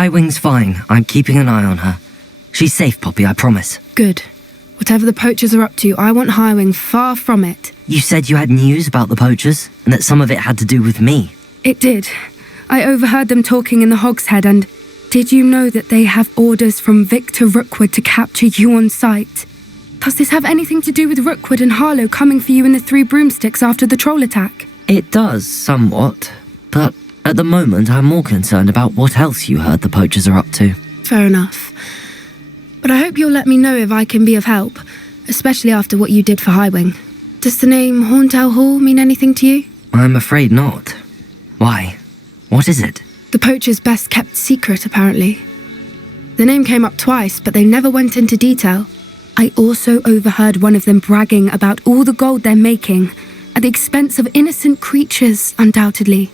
Highwing's fine. I'm keeping an eye on her. She's safe, Poppy, I promise. Good. Whatever the Poachers are up to, I want Highwing far from it. You said you had news about the Poachers, and that some of it had to do with me. It did. I overheard them talking in the Hogshead, and did you know that they have orders from Victor Rookwood to capture you on sight? Does this have anything to do with Rookwood and Harlow coming for you in the Three Broomsticks after the troll attack? It does, somewhat. But at the moment, I'm more concerned about what else you heard the Poachers are up to. Fair enough. But I hope you'll let me know if I can be of help, especially after what you did for Highwing. Does the name Hortail Hall mean anything to you? I'm afraid not. Why? What is it? The Poachers' best-kept secret, apparently. The name came up twice, but they never went into detail. I also overheard one of them bragging about all the gold they're making, at the expense of innocent creatures, undoubtedly.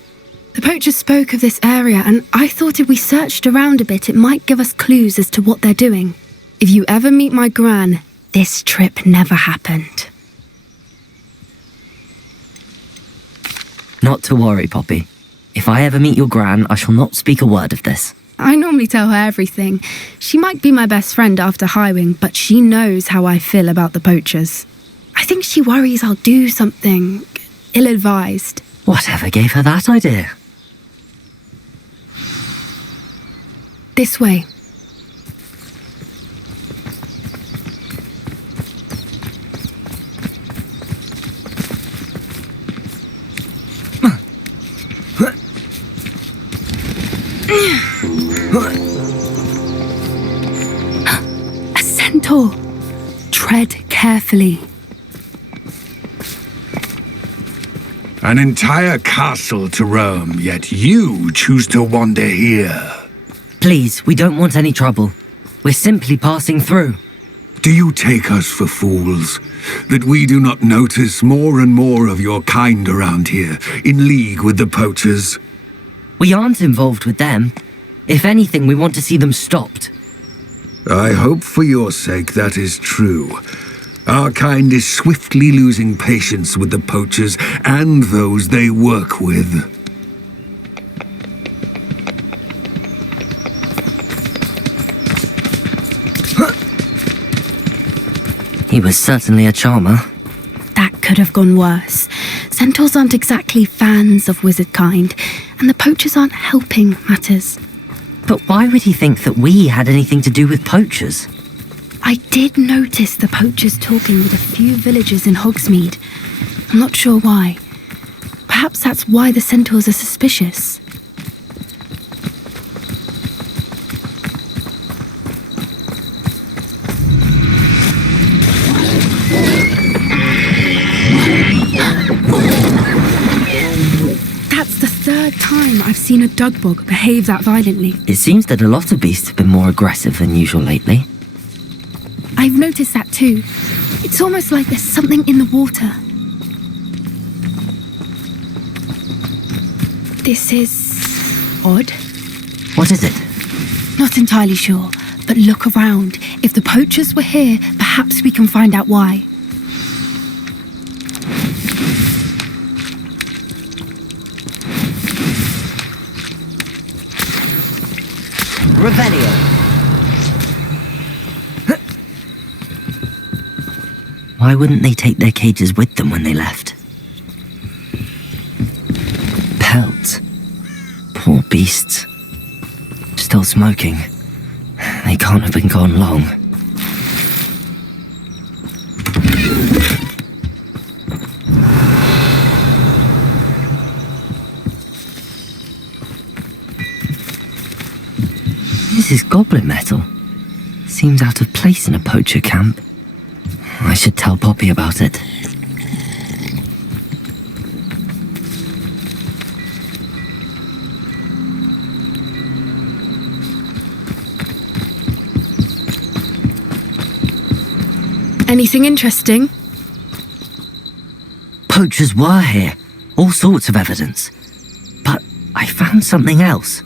The Poachers spoke of this area, and I thought if we searched around a bit, it might give us clues as to what they're doing. If you ever meet my gran, this trip never happened. Not to worry, Poppy. If I ever meet your gran, I shall not speak a word of this. I normally tell her everything. She might be my best friend after Highwing, but she knows how I feel about the Poachers. I think she worries I'll do something ill-advised. Whatever gave her that idea? This way. A centaur. Tread carefully. An entire castle to roam, yet you choose to wander here. Please, we don't want any trouble. We're simply passing through. Do you take us for fools? That we do not notice more and more of your kind around here, in league with the Poachers? We aren't involved with them. If anything, we want to see them stopped. I hope for your sake that is true. Our kind is swiftly losing patience with the Poachers and those they work with. He was certainly a charmer. That could have gone worse. Centaurs aren't exactly fans of wizard kind, and the Poachers aren't helping matters. But why would he think that we had anything to do with Poachers? I did notice the Poachers talking with a few villagers in Hogsmeade. I'm not sure why. Perhaps that's why the Centaurs are suspicious. That's the third time I've seen a dugbog behave that violently. It seems that a lot of beasts have been more aggressive than usual lately. I've noticed that too. It's almost like there's something in the water. This is odd. What is it? Not entirely sure, but look around. If the Poachers were here, perhaps we can find out why. Revelio. Why wouldn't they take their cages with them when they left? Pelt. Poor beasts. Still smoking. They can't have been gone long. This is goblin metal. Seems out of place in a poacher camp. I should tell Poppy about it. Anything interesting? Poachers were here. All sorts of evidence. But I found something else.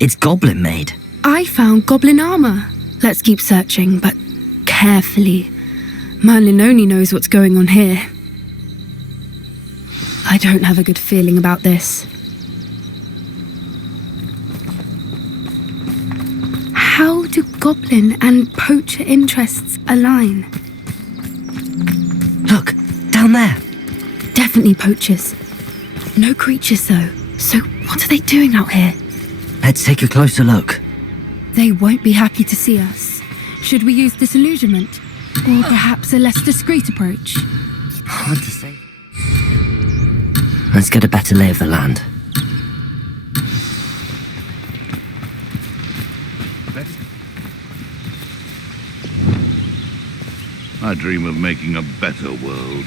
It's goblin made. I found goblin armor. Let's keep searching, but carefully. Merlin only knows what's going on here. I don't have a good feeling about this. How do goblin and poacher interests align? Look, down there. Definitely poachers. No creatures though. So what are they doing out here? Let's take a closer look. They won't be happy to see us. Should we use disillusionment? Or perhaps a less discreet approach? Hard to say. Let's get a better lay of the land. I dream of making a better world.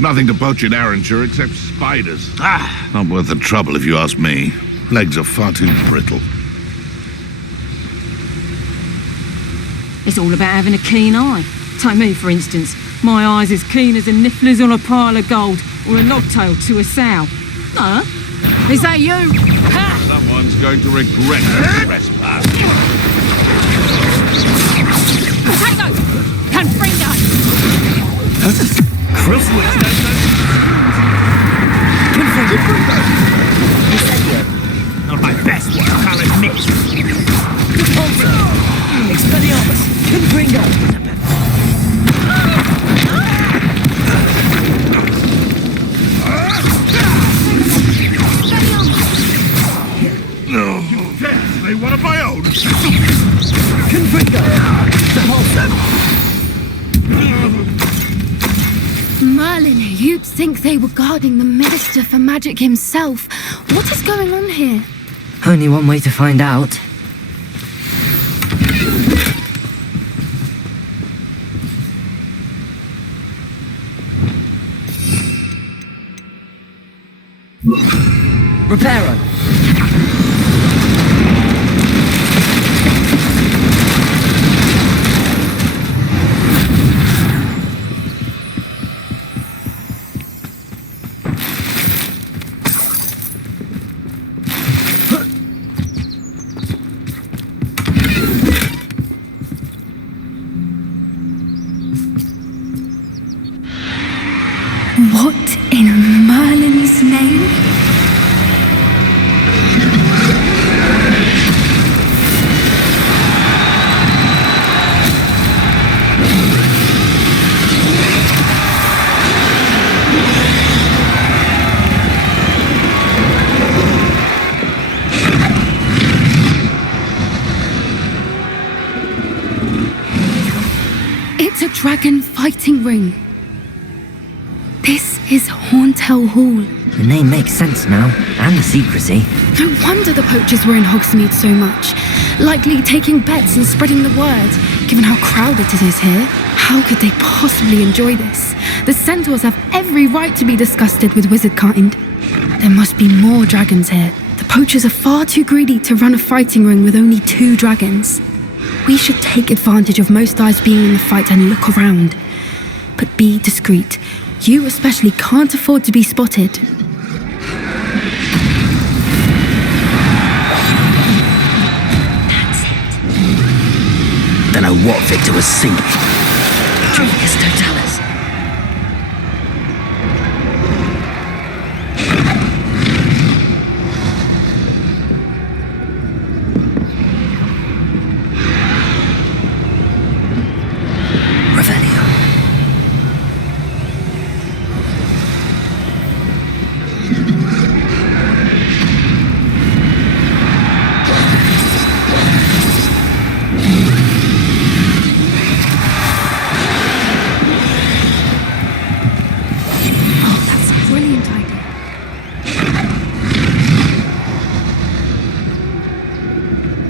Nothing to poach in Arranshire except spiders. Not worth the trouble if you ask me. Legs are far too brittle. It's all about having a keen eye. Take me, for instance. My eye's as keen as a niffler's on a pile of gold, or a lobtail to a sow. Huh? Is that you? Ha! Someone's going to regret the trespass. Potato! Confringo! Not my best work, I'll admit. Expelliarmus! Confringo! They one of my own. Confringo! Merlin, you'd think they were guarding the Minister for Magic himself. What is going on here? Only one way to find out. Reparo! What in Merlin's name? It's a dragon fighting ring. This is Hortail Hall. The name makes sense now, and the secrecy. No wonder the poachers were in Hogsmeade so much. Likely taking bets and spreading the word, given how crowded it is here. How could they possibly enjoy this? The centaurs have every right to be disgusted with wizardkind. There must be more dragons here. The poachers are far too greedy to run a fighting ring with only 2 dragons. We should take advantage of most eyes being in the fight and look around. But be discreet. You especially can't afford to be spotted. That's it. Don't know what Victor was thinking. Julius Totalis. Revelio.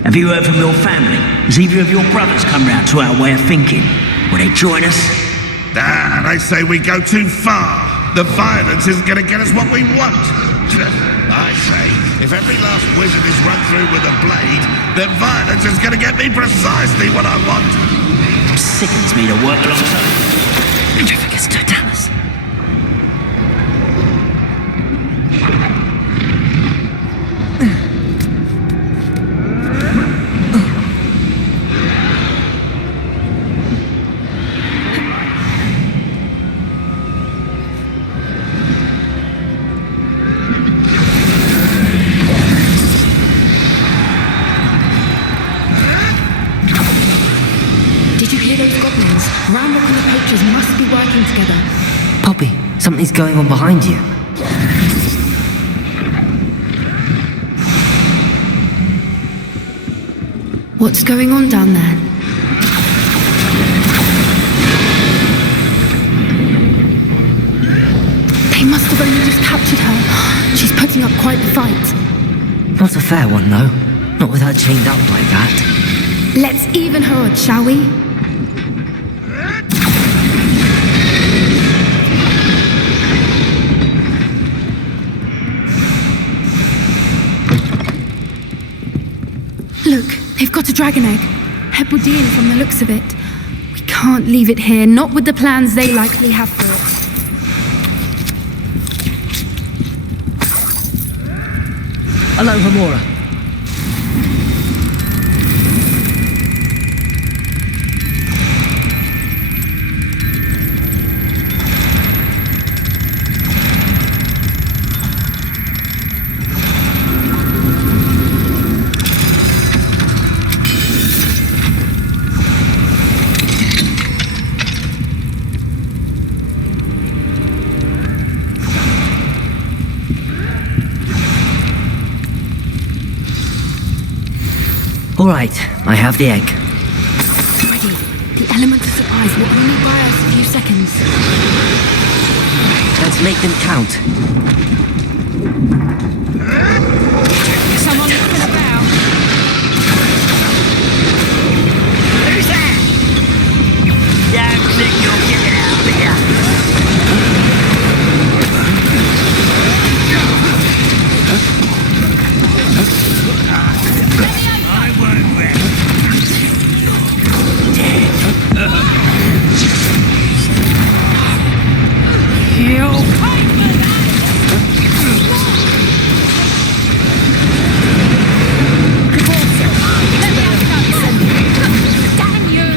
Have you heard from your family? Has either of your brothers come round to our way of thinking? Will they join us? They say we go too far. The violence isn't going to get us what we want. I say, if every last wizard is run through with a blade, then violence is going to get me precisely what I want. Sickens me to work alongside. Petrificus Totalis. the poachers must be working together. Poppy, something's going on behind you. What's going on down there? They must have only just captured her. She's putting up quite the fight. Not a fair one, though. Not with her chained up like that. Let's even her odds, shall we? Look, they've got a dragon egg. Hebridean from the looks of it. We can't leave it here, not with the plans they likely have for it. Hello, Hamora. All right, I have the egg. Ready. The element of surprise will only buy us a few seconds. Let's make them count. Someone looking about. Who's that? Don't think you'll get it out of here. I won't rest. He'll fight for that! Damn you!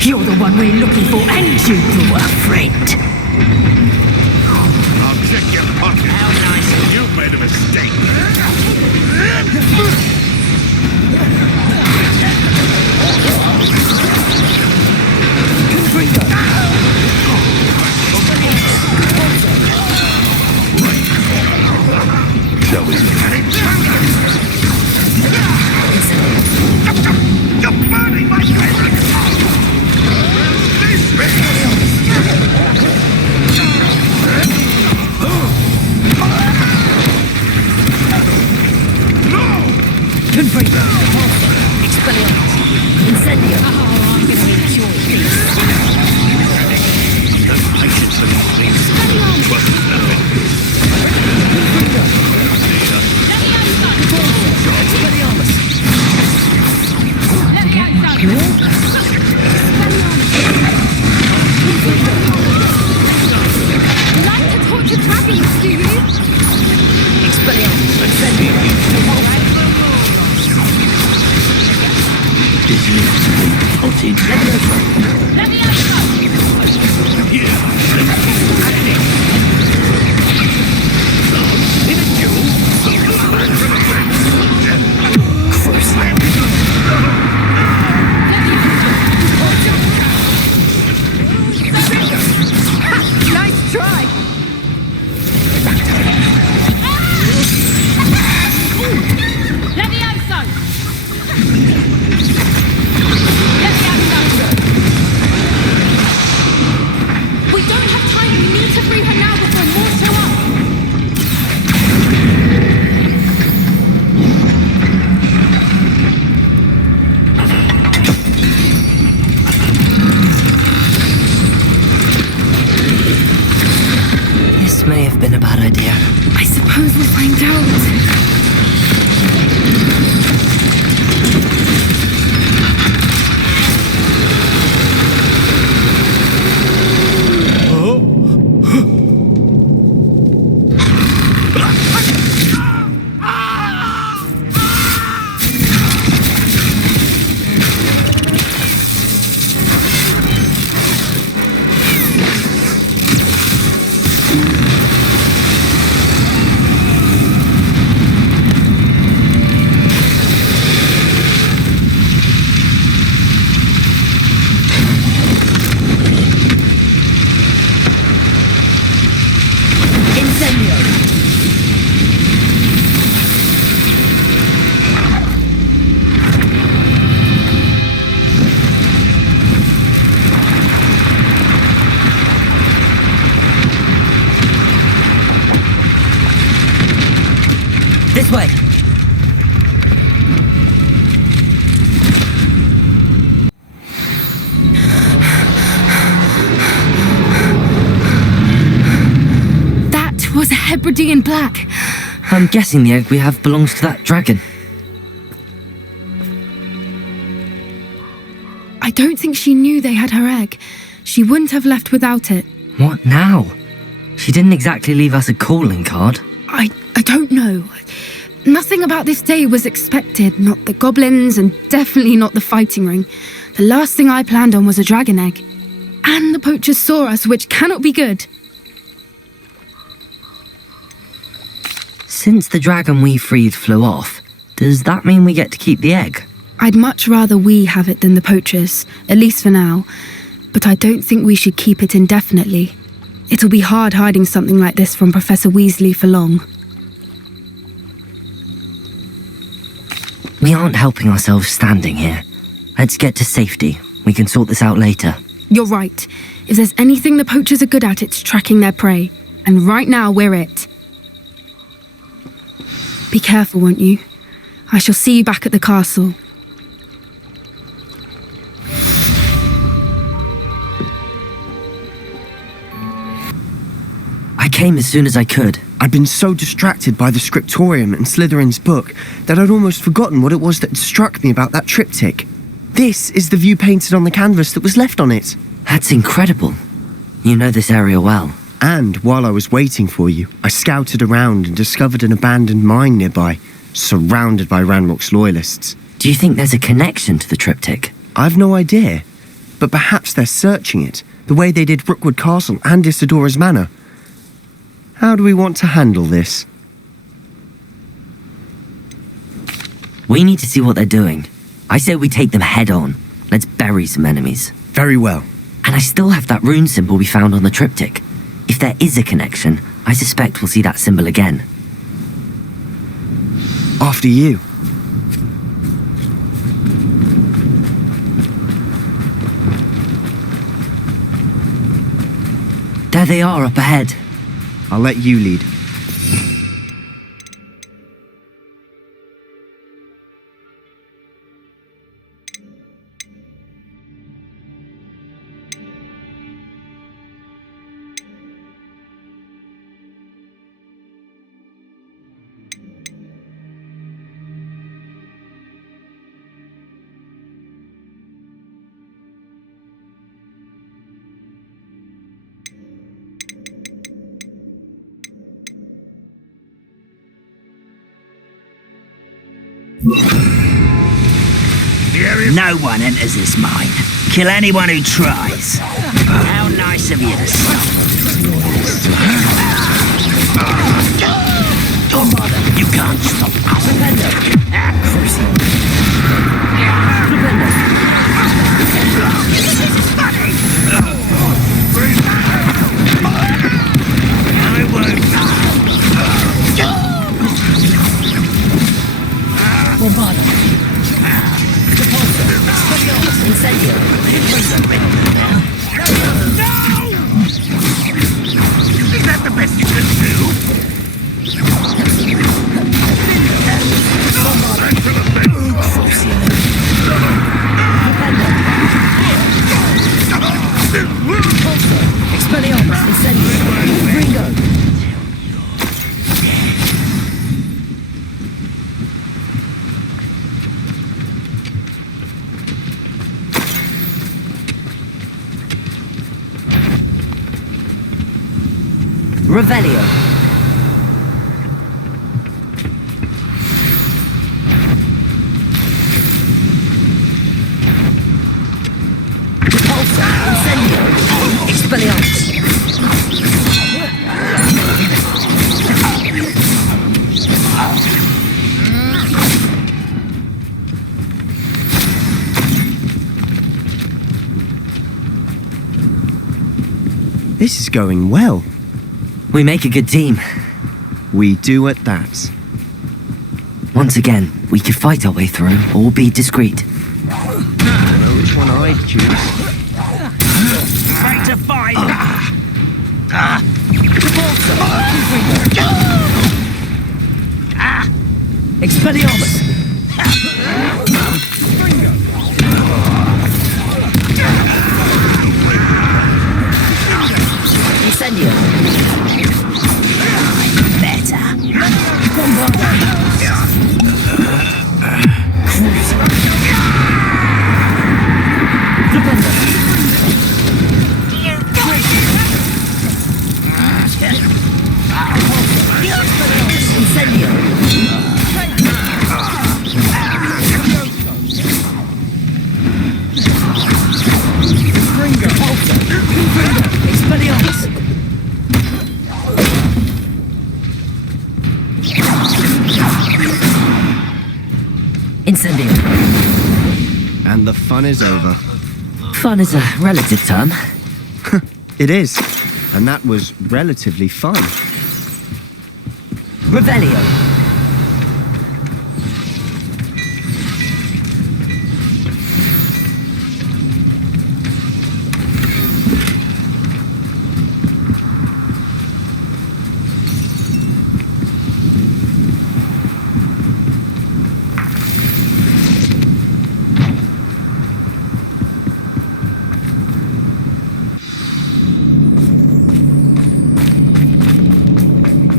You're the one we're looking for, and you blew a friend. I'll check your pocket. How nice. You've made a mistake. Shall we? You're burning my favorite song! This Confringo. Expelliarmus. Incendio. Oh, I'm gonna make your peace. the patience of these things. Trust nothing. Expelliarmus. Let me out, Like to torture dragons, do you? Expelliarmus. Incendio. Let me out! Nice try. D in black. I'm guessing the egg we have belongs to that dragon. I don't think she knew they had her egg. She wouldn't have left without it. What now? She didn't exactly leave us a calling card. I don't know. Nothing about this day was expected. Not the goblins, and definitely not the fighting ring. The last thing I planned on was a dragon egg. And the poachers saw us, which cannot be good. Since the dragon we freed flew off, does that mean we get to keep the egg? I'd much rather we have it than the poachers, at least for now. But I don't think we should keep it indefinitely. It'll be hard hiding something like this from Professor Weasley for long. We aren't helping ourselves standing here. Let's get to safety. We can sort this out later. You're right. If there's anything the poachers are good at, it's tracking their prey. And right now, we're it. Be careful, won't you? I shall see you back at the castle. I came as soon as I could. I'd been so distracted by the scriptorium and Slytherin's book that I'd almost forgotten what it was that struck me about that triptych. This is the view painted on the canvas that was left on it. That's incredible. You know this area well. And while I was waiting for you, I scouted around and discovered an abandoned mine nearby, surrounded by Ranrock's loyalists. Do you think there's a connection to the triptych? I've no idea, but perhaps they're searching it, the way they did Rookwood Castle and Isidora's Manor. How do we want to handle this? We need to see what they're doing. I say we take them head on. Let's bury some enemies. Very well. And I still have that rune symbol we found on the triptych. If there is a connection, I suspect we'll see that symbol again. After you. There they are up ahead. I'll let you lead. No one enters this mine. Kill anyone who tries. How nice of you to stop. You can't stop us. I won't. Is that the best you can do? Revelio. Repulsor. Incendio. Expelliarmus. This is going well. We make a good team. We do at that. Once again, we could fight our way through or be discreet. I don't know which one I'd choose. Straight to fight. Expelliarmus. Incendio. Incendio. And the fun is over. Fun is a relative term. It is. And that was relatively fun. Revelio.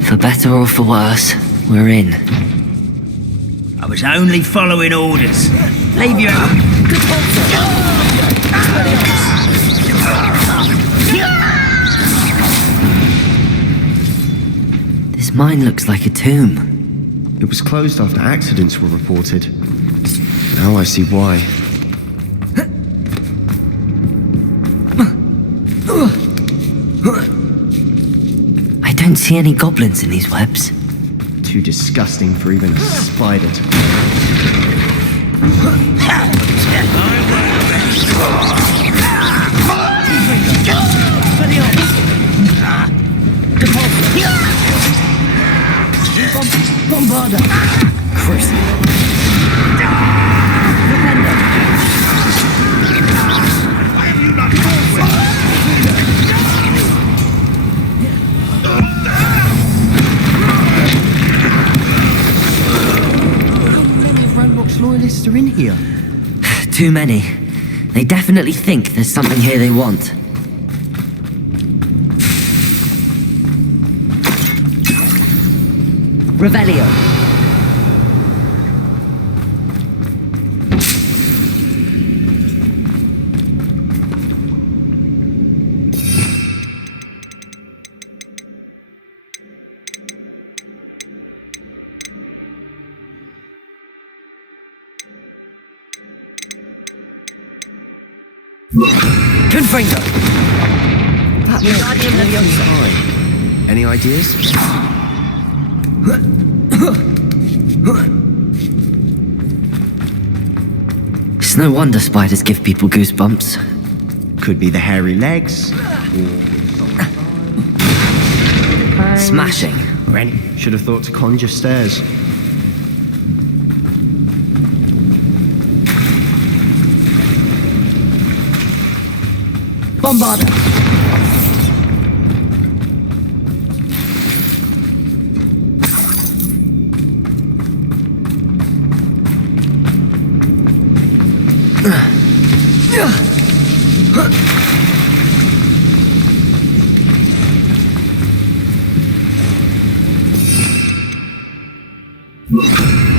For better or for worse, we're in. I was only following orders. Leave your... This mine looks like a tomb. It was closed after accidents were reported. Now I see why. I don't see any goblins in these webs. Too disgusting for even a spider to... Bombarda. Crucible. Loyalists are in here. Too many. They definitely think there's something here they want. Revelio. Confringo. That Guardian Leviosa. Any ideas? It's no wonder spiders give people goosebumps. Could be the hairy legs. Smashing. Ren should have thought to conjure stairs. Bombarda.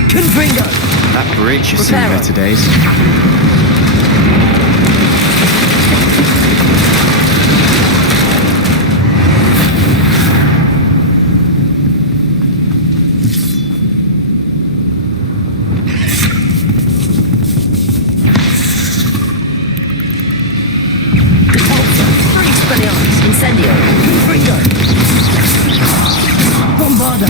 Confringo. That bridge has seen better days. Incendio. Confringo. Bombarda.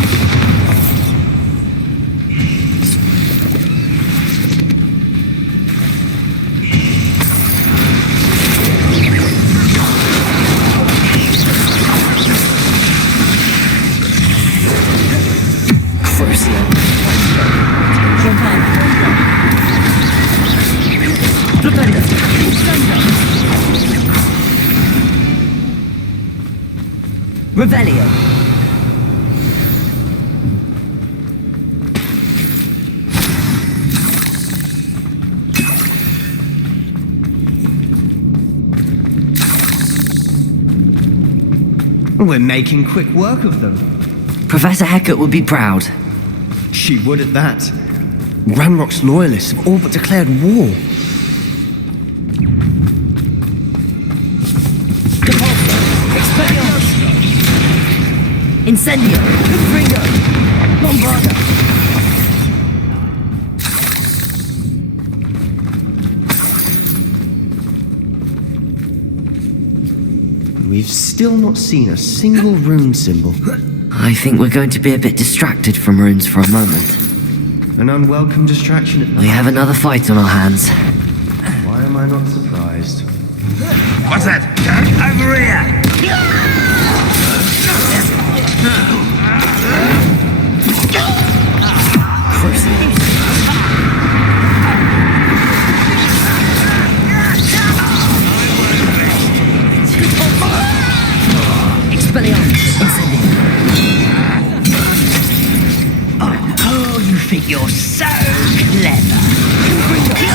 Revelio. We're making quick work of them. Professor Hecat would be proud. She would at that. Ranrock's loyalists have all but declared war. Incendio. Confringo. Bombarda. We've still not seen a single rune symbol. I think we're going to be a bit distracted from runes for a moment. An unwelcome distraction at We have another fight on our hands. Why am I not surprised? What's that? Over here! Oh, you think you're so clever.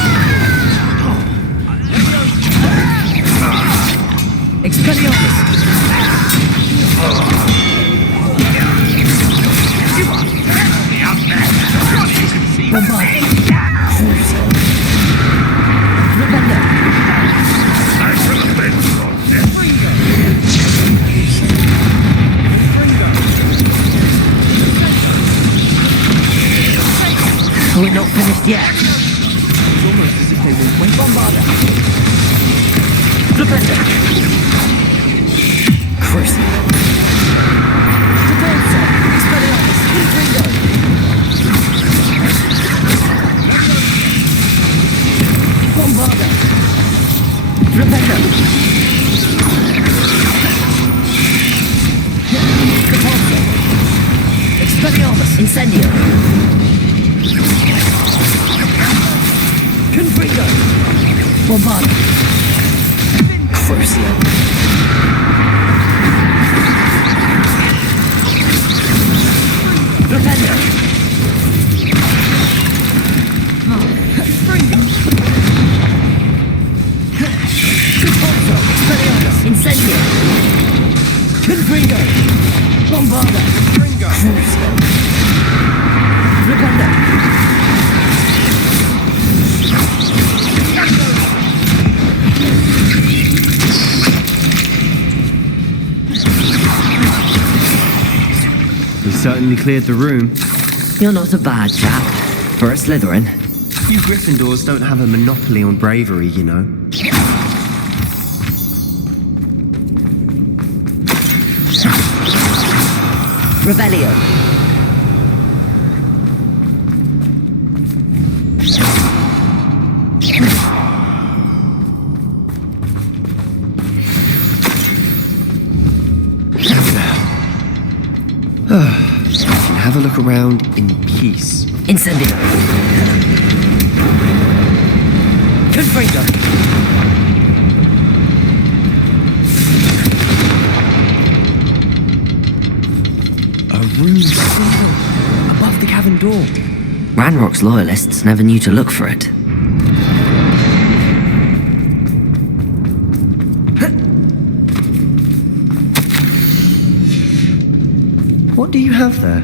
We're not finished yet. It's almost as if they were waiting. Bombarder. Flipender. Crucial. Defensa. Expelliarmus. Ringo. Bombarder. Flipender. Defensa. Expelliarmus. Incendio. Confringo! Bombarda! Crucio! Defender! Fringo! Conforto! Expelliarmus! Incendio! Confringo! Bombarda! Fringo! Crucio! Defender! We certainly cleared the room. You're not a bad chap. For a Slytherin. You Gryffindors don't have a monopoly on bravery, you know. Revelio. I can have a look around in peace. Incendio. Confringo. A rune symbol above the cavern door. Ranrock's loyalists never knew to look for it. What do you have there?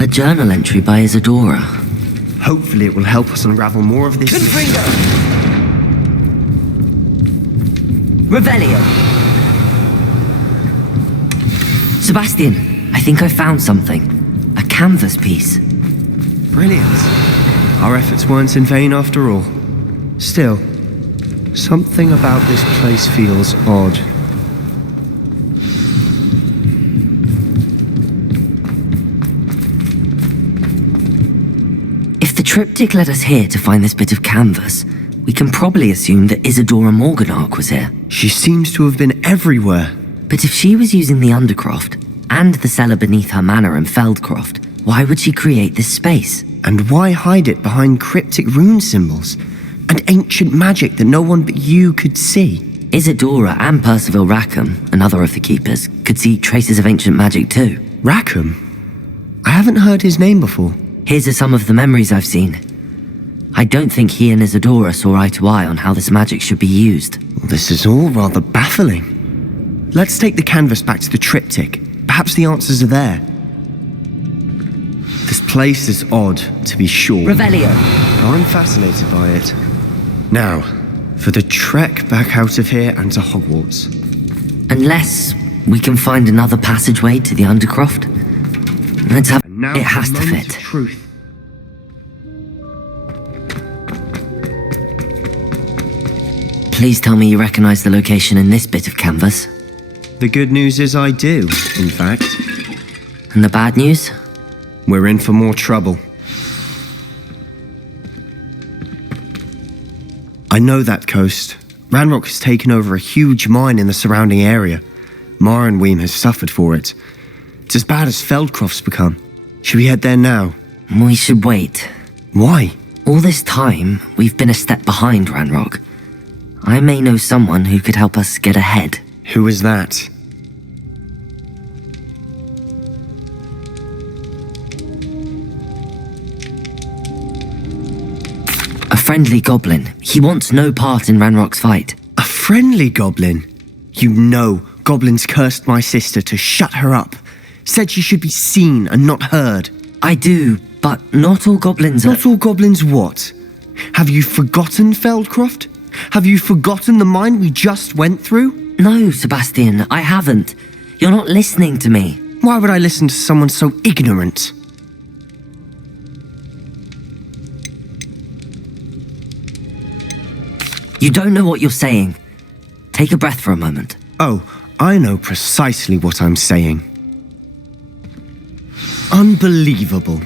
A journal entry by Isadora. Hopefully it will help us unravel more of this. Confringo. Revelio. Sebastian, I think I found something. A canvas piece. Brilliant. Our efforts weren't in vain after all. Still, something about this place feels odd. If the Tryptich led us here to find this bit of canvas, we can probably assume that Isadora Morganach was here. She seems to have been everywhere. But if she was using the Undercroft, and the cellar beneath her manor in Feldcroft, why would she create this space? And why hide it behind cryptic rune symbols and ancient magic that no one but you could see? Isadora and Percival Rackham, another of the keepers, could see traces of ancient magic too. Rackham? I haven't heard his name before. Here's some of the memories I've seen. I don't think he and Isadora saw eye to eye on how this magic should be used. This is all rather baffling. Let's take the canvas back to the Tryptich. Perhaps the answers are there. This place is odd, to be sure. Revelio. I'm fascinated by it. Now, for the trek back out of here and to Hogwarts. Unless we can find another passageway to the Undercroft. Let's have... And now It has the to moment fit. of truth. Please tell me you recognize the location in this bit of canvas. The good news is I do, in fact. And the bad news? We're in for more trouble. I know that coast. Ranrock has taken over a huge mine in the surrounding area. Marenweem has suffered for it. It's as bad as Feldcroft's become. Should we head there now? We should wait. Why? All this time, we've been a step behind Ranrock. I may know someone who could help us get ahead. Who is that? A friendly goblin. He wants no part in Ranrock's fight. A friendly goblin? You know goblins cursed my sister to shut her up. Said she should be seen and not heard. I do, but not all goblins are... Not all goblins what? Have you forgotten Feldcroft? Have you forgotten the mine we just went through? No, Sebastian, I haven't. You're not listening to me. Why would I listen to someone so ignorant? You don't know what you're saying. Take a breath for a moment. Oh, I know precisely what I'm saying. Unbelievable.